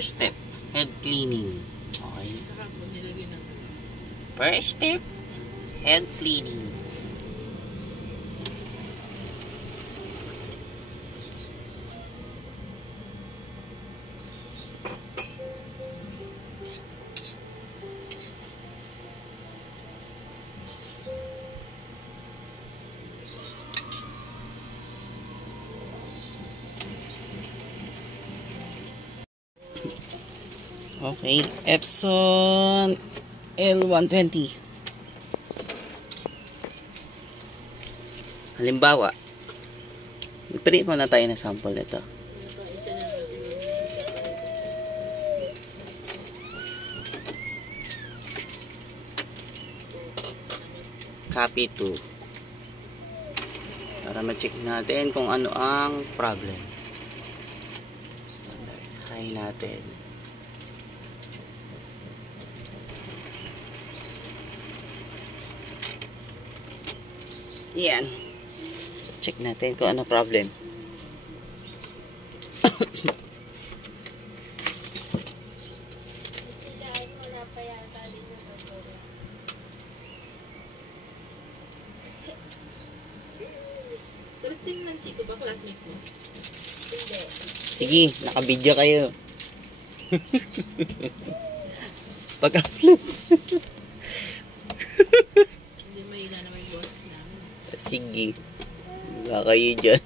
First step, head cleaning. Okay. First step, head cleaning. Okay, Epson L120. Halimbawa, i-print muna tayo ng sample nito. Copy to. Para ma-check natin kung ano ang problem. So, high natin. Yan. Check natin kung ano problem. Christine ng Chico ba? Classmate mo? Hindi. Sige, naka-video kayo. Pag-upload. Hindi mahina naman yung boses namin. Sige. Wala kayo dyan.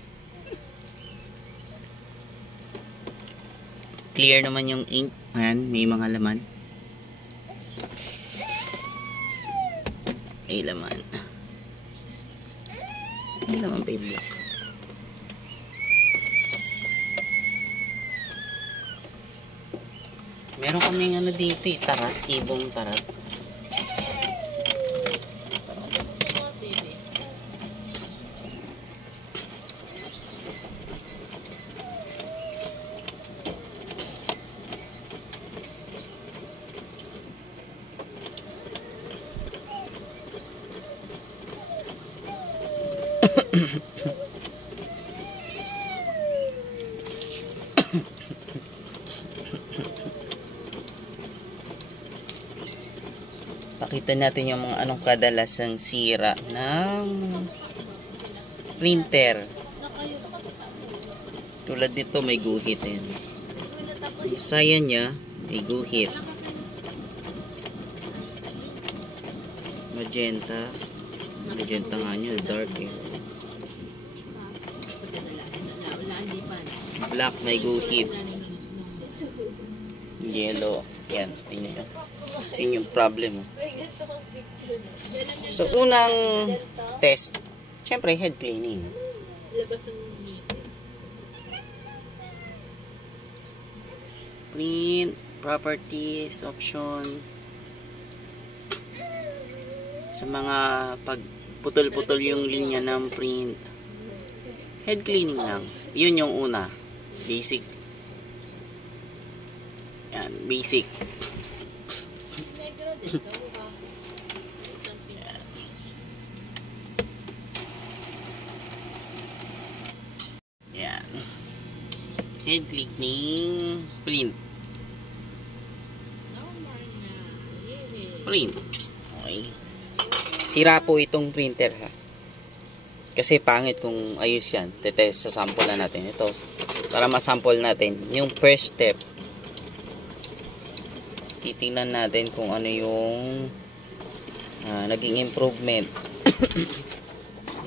Clear naman yung ink. Ayan, may mga laman. May laman. May laman pa yung black. Meron kaming ano dito eh, tarat, ibong tarat. Pakita natin yung mga anong kadalasang sira ng printer. Tulad nito, may guhit yan. Yung saya niya may guhit. Magenta nga nyo, dark eh. Black may guhit. Yellow. Yan, tingnan nyo. Yun yung problem. So, unang test, syempre head cleaning. Print, properties, option. Sa mga pag putol-putol yung linya ng print, head cleaning lang. Yun yung una. Basic. Yan, basic. Yan. Head cleaning, print. Print. Okay. Sira po itong printer ha. Kasi pangit kung ayos yan. Tetest sa sample na natin. Ito, para masample natin yung first step. Titingnan natin kung ano yung naging improvement.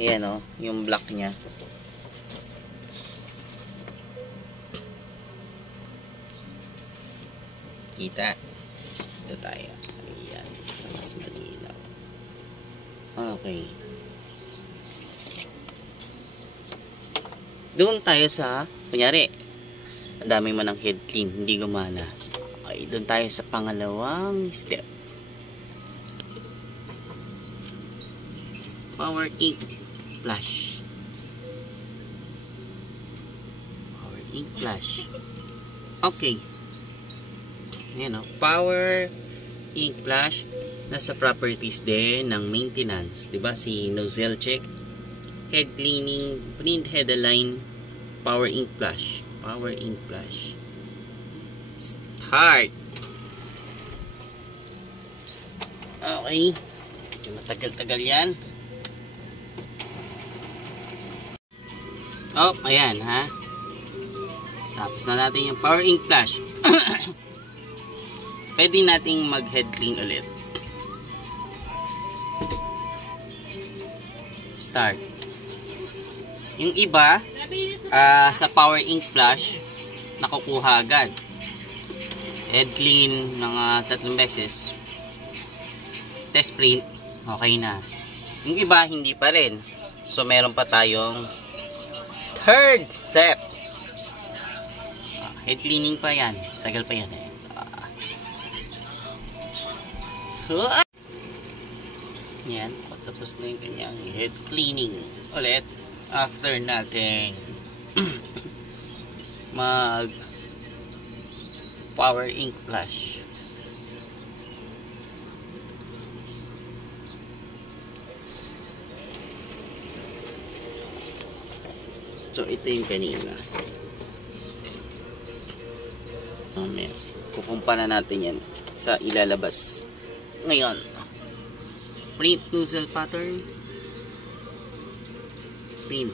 Ayan o, yung black nya. Kita. Ito tayo. Ayan. Mas malinaw. Okay. Doon tayo sa, kunyari, ang dami man ng head clean, hindi gumana. Okay, doon tayo sa pangalawang step. Power ink flash. Power ink flash. Okay. Ayan o, power ink flash. Nasa properties din ng maintenance. Diba? Si nozzle check, head cleaning, print head align, power ink flash. Power ink flash. start. Okay. Medyo matagal-tagal yan. Oh, ayan ha. Tapos na natin yung Power Ink Flash. Pwede nating mag-head clean ulit. Start. Yung iba, sa Power Ink Flash, nakukuha agad. Head clean mga 3 beses. Test print, okay na. Yung iba, hindi pa rin. So, meron pa tayong third step. Head cleaning pa yan. Tagal pa yan eh. Yan. Tapos na yung kanyang head cleaning. Ulit. After natin mag Power Ink Flash. So, ito yung kanina. Kukumpara natin yan sa ilalabas. Ngayon, print nozzle pattern. Print.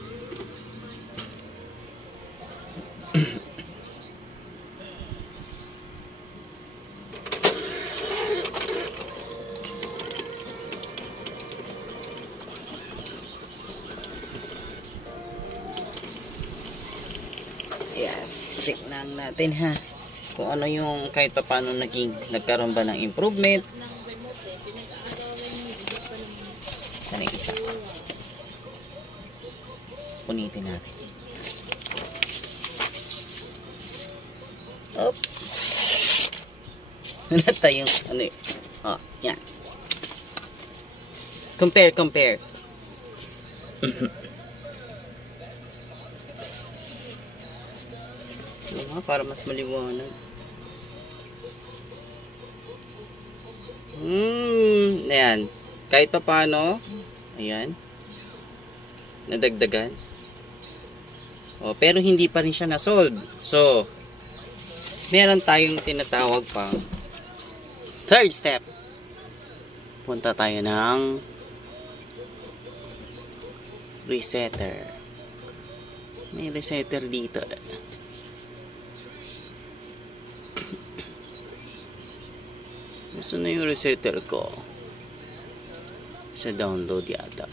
Ayan, check lang natin ha. Kung ano yung kahit pa paano nagkaroon ba ng improvement. Sana yung isa. Punitin natin. Op. Wala tayong ano eh. Oh, yan. Compare. Para mas maliwanag. Ayan. Kahit pa paano, ayan. Nadagdagan. Oh, pero hindi pa rin siya na-solve. So, meron tayong tinatawag pang third step. Punta tayo ng resetter. May resetter dito. Gusto na yung resetter ko. Sa download yata.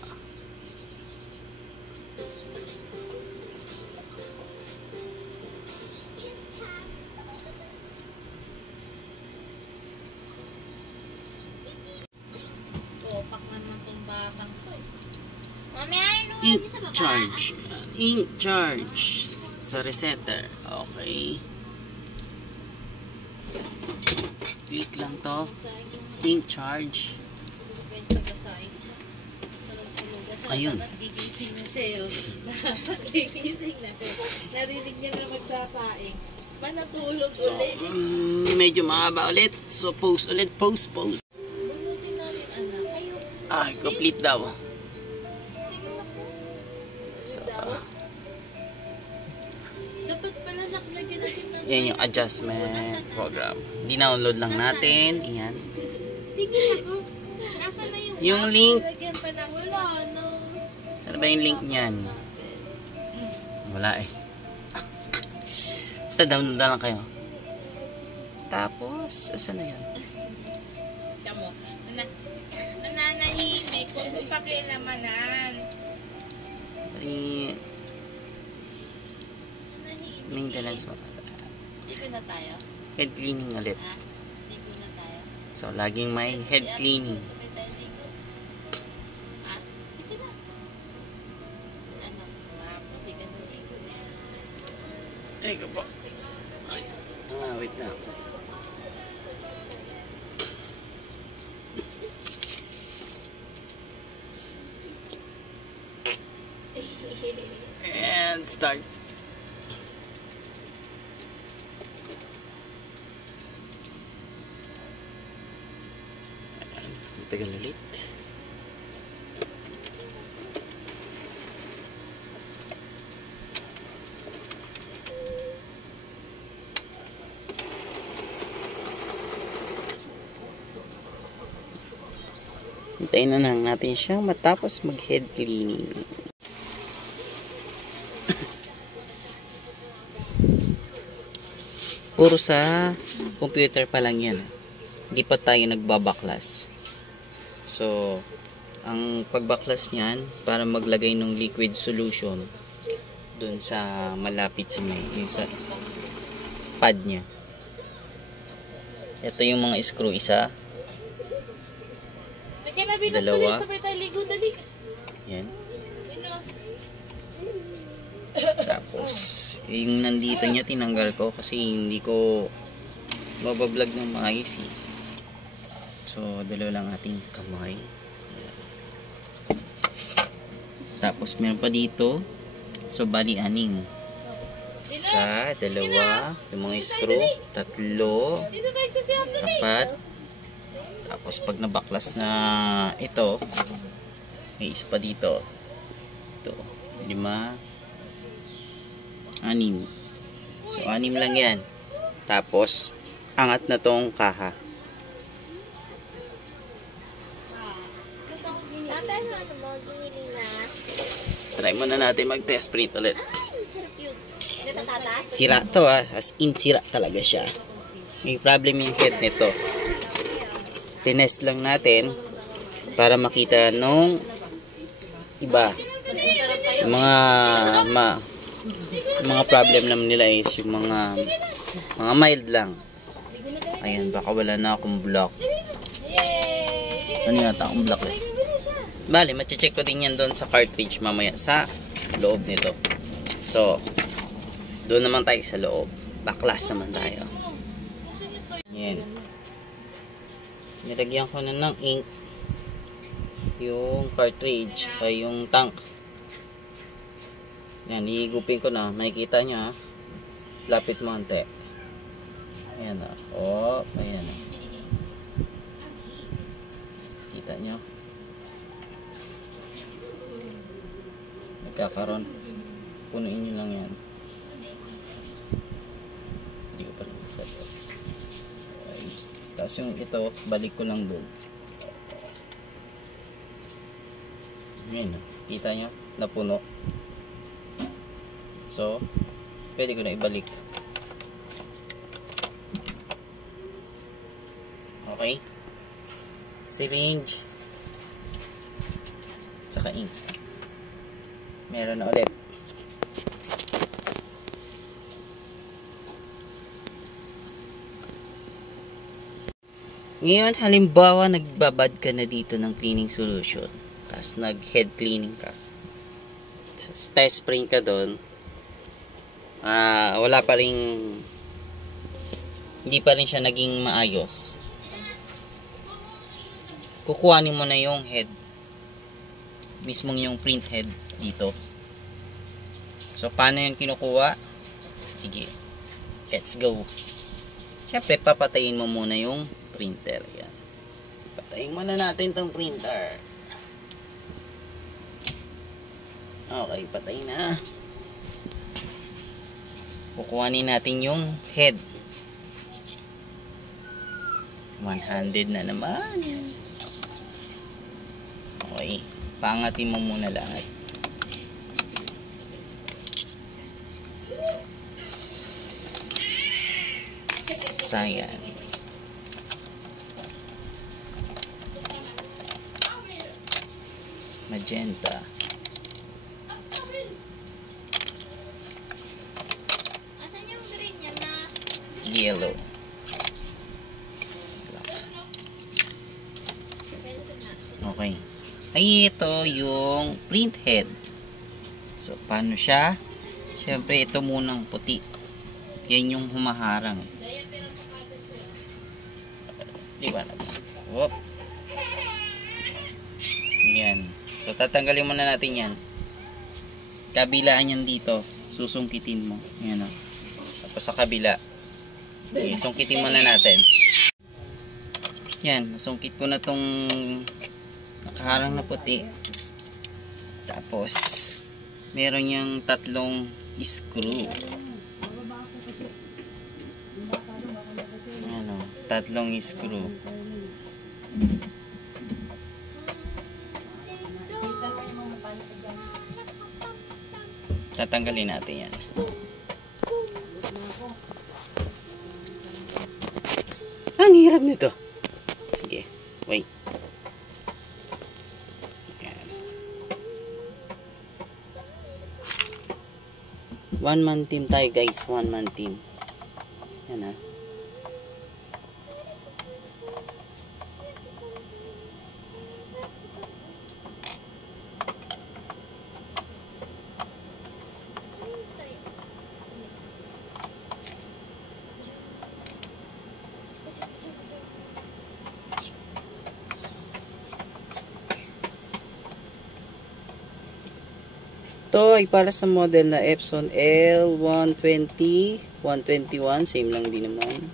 Ink charge sa resetter. Okay. Click lang to. Ink charge. Ayun. Narinig niya na magsasaing. Manatulog So, ulit. medyo mahaba ulit. So, post ulit. Post. Bunutin namin, anak. Ah, complete daw. So, dapat pala nakalagyan natin ng yan yung adjustment program. Dinownload lang natin. Ayan. tingin ako. Nasaan na Yung link. Nilagyan pa lang. Wala, no. Saan ba yung link niyan? Wala eh. Basta download na lang kayo. Tapos, saan na yan? Tamo. Nananahimik. Huwag mo pakilamanan. Maintenance mo. Ligo na tayo. Head cleaning ulit. Ligo na tayo. So, laging may head cleaning. Sabay tayo ligo. Ligo na. Ano? Maputi ka na ligo. Ay, ko po. Wait na. And start. Tagal ulit. Hintayin na lang natin siya matapos mag-head cleaning. Puro sa computer pa lang yan. Hindi pa tayo nagbabaklas. So, ang pagbaklas niyan para maglagay ng liquid solution dun sa malapit sa may sa pad niya. Ito yung mga screw, isa, dalawa, yan. Tapos yung nandito niya tinanggal ko kasi hindi ko mabablog ng maayos eh. So dalawa lang ating kamay. Tapos meron pa dito, so bali 6. Isa, dalawa, yung mga screw, 3, 4. Tapos pag nabaklas na ito, may isa pa dito. Ito, 5, 6. So 6 lang yan. Tapos angat na tong kaha. Try muna natin mag-test print ulit. Sira to as in sira talaga siya. May problem yung head nito. Tinest lang natin para makita nung iba. Yung mga problem naman nila is yung mga mild lang. Ayan, baka wala na akong block. Ano yata akong block eh. Bale, mache-check ko din yan doon sa cartridge mamaya sa loob nito. So, doon naman tayo sa loob. Baklas naman tayo. Yan. Nilagyan ko na ng ink yung cartridge ay yung tank. Yan, iigupin ko na. Makikita nyo ha. Lapit mo ante. Ayan o. Oh, ayan o. Kita nyo. Nagkakaroon. Punuin nyo lang yan. Hindi ko pa rin set up. Okay. Tapos yung ito, balik ko lang doon. Ayan o. Kita nyo? Napuno. So, pwede ko na ibalik. Okay? Syringe. Saka ink. Meron na ulit. Ngayon, halimbawa, nagbabad ka na dito ng cleaning solution. Tapos, nag-head cleaning ka. Test spray ka doon. Wala pa rin, hindi pa rin siya naging maayos. Kukuhanin mo na yung head, mismong yung print head dito. So paano yun kinukuha? Sige, let's go. Siyempre papatayin mo muna yung printer. Yan. Patayin muna natin tong printer. Okay, patay na. Kukuhanin natin yung head. One-handed na naman. Okay. Pangatin mo muna lahat. Cyan. Magenta. Yellow. Okay. Ay, ito yung print head. So, paano siya? Siyempre, ito munang puti. Yan yung humaharang. Diba? Whoop. Yan. So, tatanggalin muna natin yan. Kabilaan yan dito. Susungkitin mo. Yan o. Tapos sa kabila. Okay, sungkitin muna natin. Yan. Nasungkit ko na tong nakaharang na puti. Tapos, meron yung 3 screw. Ano, 3 screw. Tatanggalin natin yan. Ang hirap nito. Sige, wait. Yan. One man team tayo guys, one man team. Yan ha. Ito ay para sa model na Epson L120, 121, same lang din naman.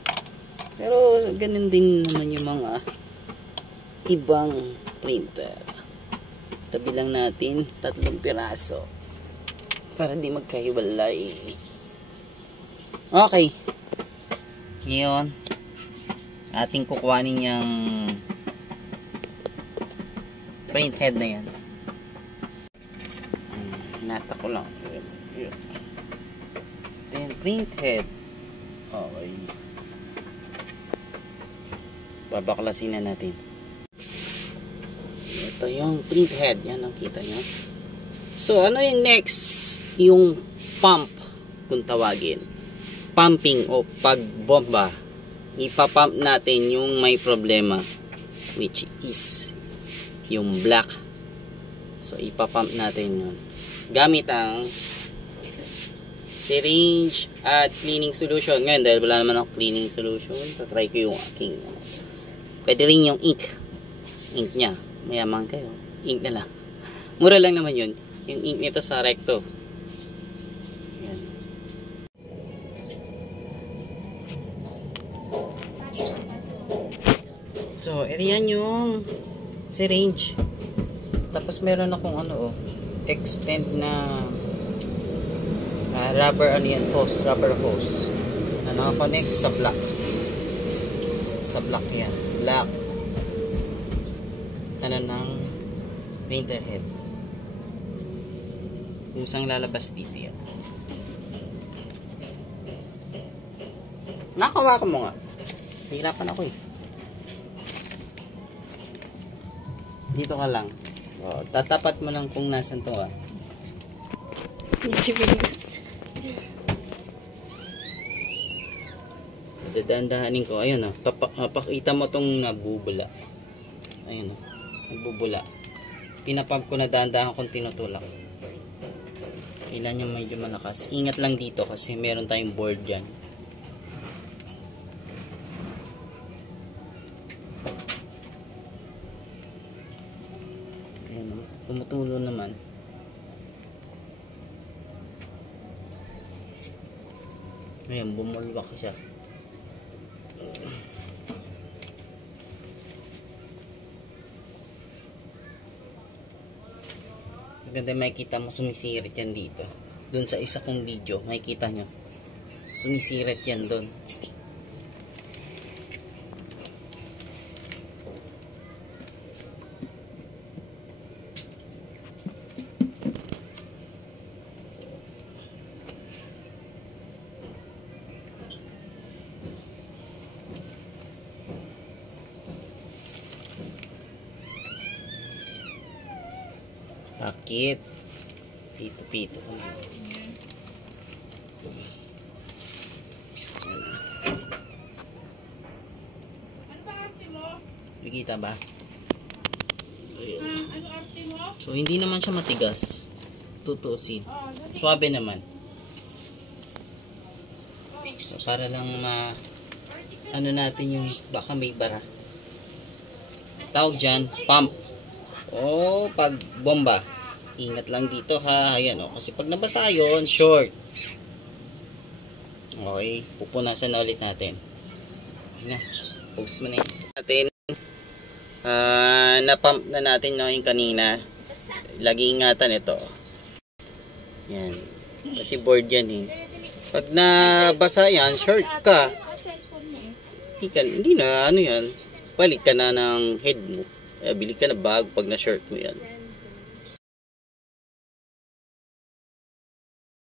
Pero ganun din naman yung mga ibang printer. Tabi lang natin 3 piraso para di magkahiwalay. Okay. Ngayon, ating kukuhanin yung print head na yan. Hinata ko lang. Ito yung print head. Okay. Babaklasin na natin. Ito yung print head. Yan ang kita nyo. So, ano yung next? Yung pump, kung tawagin. Pumping o pagbomba. Ipapump natin yung may problema, which is yung black. So, ipapump natin yun gamit ang syringe at cleaning solution. Ngayon, dahil wala naman akong cleaning solution, tatry ko yung aking, pwede rin yung ink nya, mayaman kayo, ink na lang. Mura lang naman yun, yung ink nito sa Recto. Yan. So, yan yung syringe. Tapos meron akong ano, extend na rubber, ano yan, hose, rubber hose na nakakonect sa block. Sa block yan, block ano ng printer head. Kusang lalabas dito yan. Nakawa ko mo nga, hirapan ako eh. Dito ka lang. Oh, tatapat mo lang kung nasan to ah. Dadandahanin ko. Ayun oh. Pakita mo tong nabubula. Ayun oh. Nabubula. Pinapump ko na dahan-dahan kung tinutulak. Kailan yung medyo malakas. Ingat lang dito kasi meron tayong board dyan. Tumutulo naman. Ngayon, bumulwak siya. Maganda makikita mo sumisirit yan dito. Doon sa isa kong video, makikita nyo. Sumisirit yan doon. Bakit? Pito-pito ko na. Ano ba arte mo? Nakikita ba? Ano arte mo? So, hindi naman siya matigas. Tutusin. Suabe naman. So, para lang ano natin yung baka may bara. Tawag dyan, pump. O, pag bomba. Ingat lang dito ha. Ayan o. Kasi pag nabasa yun, short. Okay. Pupunasan na ulit natin. Ayan na. Post mo na yun. Na-pump na natin no, yung kanina. Lagi ingatan ito. Yan. Kasi board yan eh. Pag nabasa yan, short ka. Hindi na, ano yan. Balik ka na ng head mo. Bili ka na bag pag na-short mo yan.